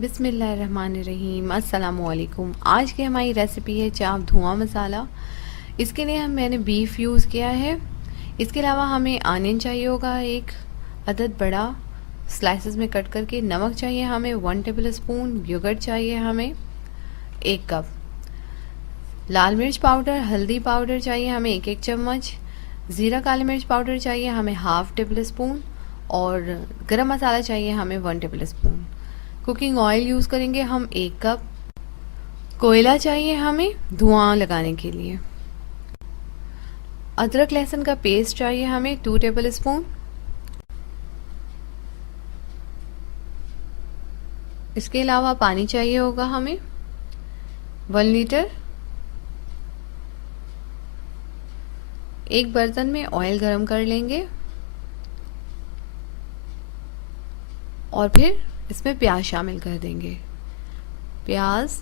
बिस्मिल्लाहिर्रहमानिर्रहीम। अस्सलामुअलैकुम। आज की हमारी रेसिपी है चाप धुआं मसाला। इसके लिए मैंने बीफ यूज़ किया है। इसके अलावा हमें आनियन चाहिए होगा एक अदद बड़ा, स्लाइसेस में कट करके। नमक चाहिए हमें 1 टेबल स्पून। योगर्ट चाहिए हमें 1 कप। लाल मिर्च पाउडर, हल्दी पाउडर चाहिए हमें 1 चम्मच। ज़ीरा काली मिर्च पाउडर चाहिए हमें 1/2 टेबल स्पून। और गरम मसाला चाहिए हमें 1 table spoon. Cooking oil use करेंगे हम 1 कप। कोयला चाहिए हमें धुआं लगाने के लिए। अदरक लहसुन का पेस्ट चाहिए हमें 2 टेबल स्पून। इसके अलावा पानी चाहिए होगा हमें 1 लीटर। एक बर्तन में ऑयल गरम कर लेंगे और फिर इसमें प्याज शामिल कर देंगे। प्याज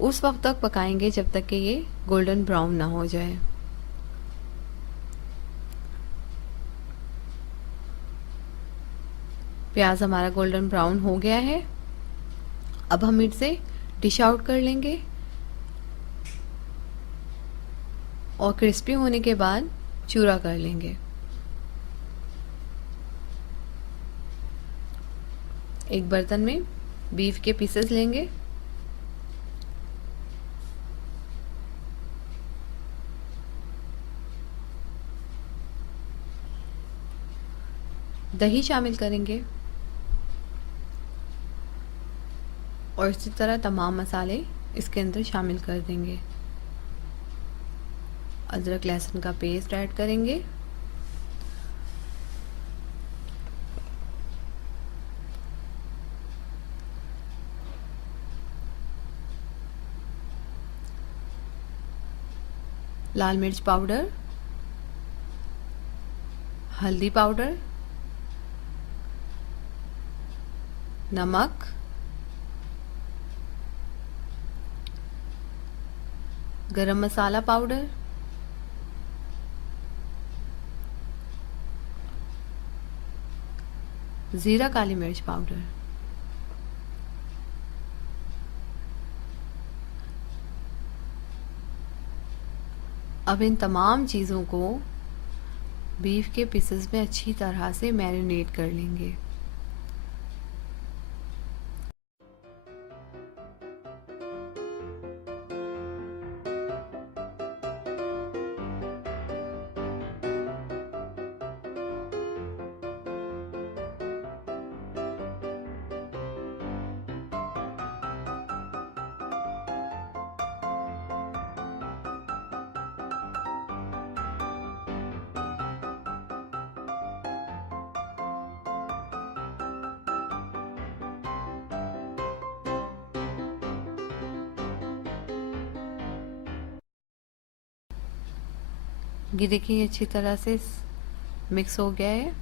उस वक्त तक पकाएंगे जब तक कि ये गोल्डन ब्राउन ना हो जाए। प्याज हमारा गोल्डन ब्राउन हो गया है। अब हम इसे डिश आउट कर लेंगे और क्रिस्पी होने के बाद चूरा कर लेंगे। एक बर्तन में बीफ के पीसेस लेंगे। दही शामिल करेंगे और इसी तरह तमाम मसाले इसके अंदर शामिल कर देंगे। अदरक लहसुन का पेस्ट ऐड करेंगे। लाल मिर्च पाउडर, हल्दी पाउडर, नमक, गरम मसाला पाउडर, ज़ीरा काली मिर्च पाउडर। अब इन तमाम चीज़ों को बीफ के पीसेस में अच्छी तरह से मैरिनेट कर लेंगे। ये देखिए अच्छी तरह से मिक्स हो गया है।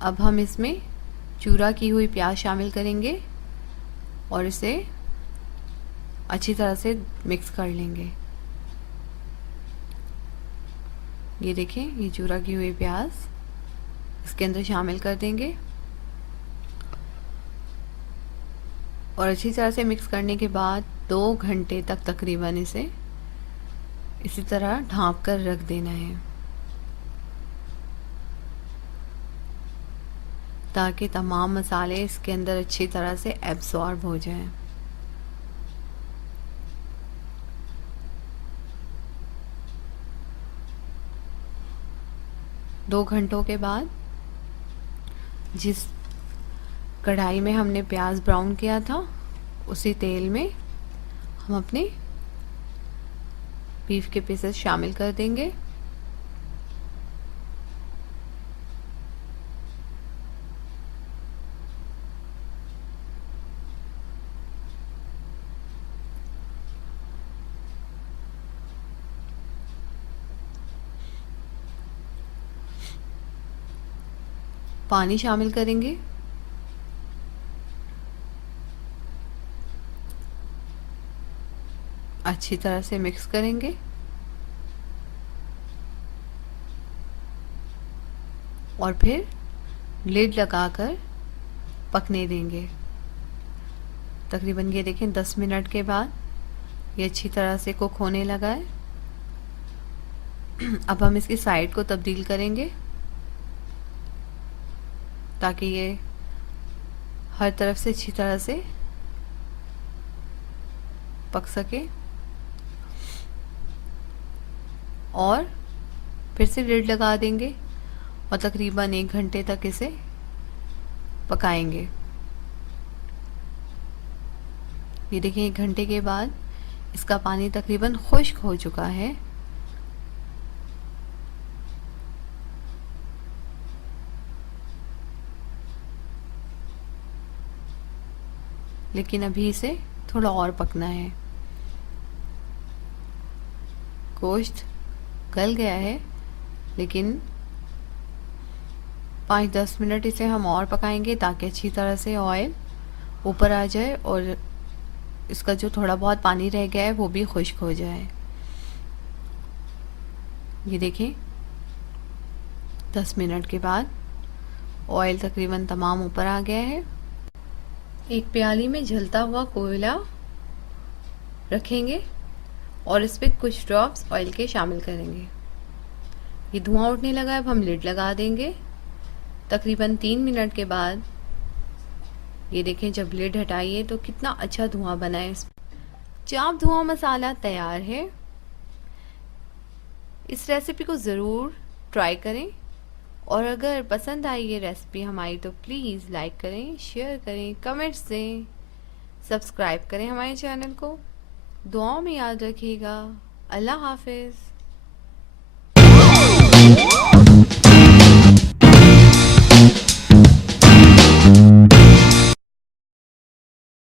अब हम इसमें चूरा की हुई प्याज शामिल करेंगे और इसे अच्छी तरह से मिक्स कर लेंगे। ये देखें, ये चूरा की हुई प्याज इसके अंदर शामिल कर देंगे और अच्छी तरह से मिक्स करने के बाद 2 घंटे तक तकरीबन इसे इसी तरह ढाँप कर रख देना है ताकि तमाम मसाले इसके अंदर अच्छी तरह से एब्सॉर्ब हो जाएं। दो घंटों के बाद जिस कढ़ाई में हमने प्याज ब्राउन किया था उसी तेल में हम अपने बीफ के पीसेस शामिल कर देंगे। पानी शामिल करेंगे। अच्छी तरह से मिक्स करेंगे। और फिर लिड लगाकर पकने देंगे। तकरीबन ये देखें 10 मिनट के बाद ये अच्छी तरह से कुक होने लगा है। अब हम इसकी साइड को तब्दील करेंगे ताकि ये हर तरफ से अच्छी तरह से पक सके। और फिर से लिड लगा देंगे और तकरीबन 1 घंटे तक इसे पकाएंगे। ये देखिए 1 घंटे के बाद इसका पानी तकरीबन खुश्क हो चुका है। लेकिन अभी इसे थोड़ा और पकना है। गोश्त गल गया है, लेकिन 5-10 मिनट इसे हम और पकाएंगे ताकि अच्छी तरह से ऑयल ऊपर आ जाए और इसका जो थोड़ा बहुत पानी रह गया है वो भी खुश्क हो जाए। ये देखिए 10 मिनट के बाद ऑयल तकरीबन तमाम ऊपर आ गया है। एक प्याली में जलता हुआ कोयला रखेंगे और इस पे कुछ ड्रॉप्स ऑयल के शामिल करेंगे। ये धुआं उठने लगा है, अब हम लिड लगा देंगे। तकरीबन 3 मिनट के बाद ये देखें जब लिड हटाइए तो कितना अच्छा धुआं बना है। चाप धुआं मसाला तैयार है। इस रेसिपी को ज़रूर ट्राई करें और अगर पसंद आई ये रेसिपी हमारी तो प्लीज़ लाइक करें, शेयर करें, कमेंट्स दें, सब्सक्राइब करें हमारे चैनल को। दुआओं में याद रखिएगा। अल्लाह हाफिज़।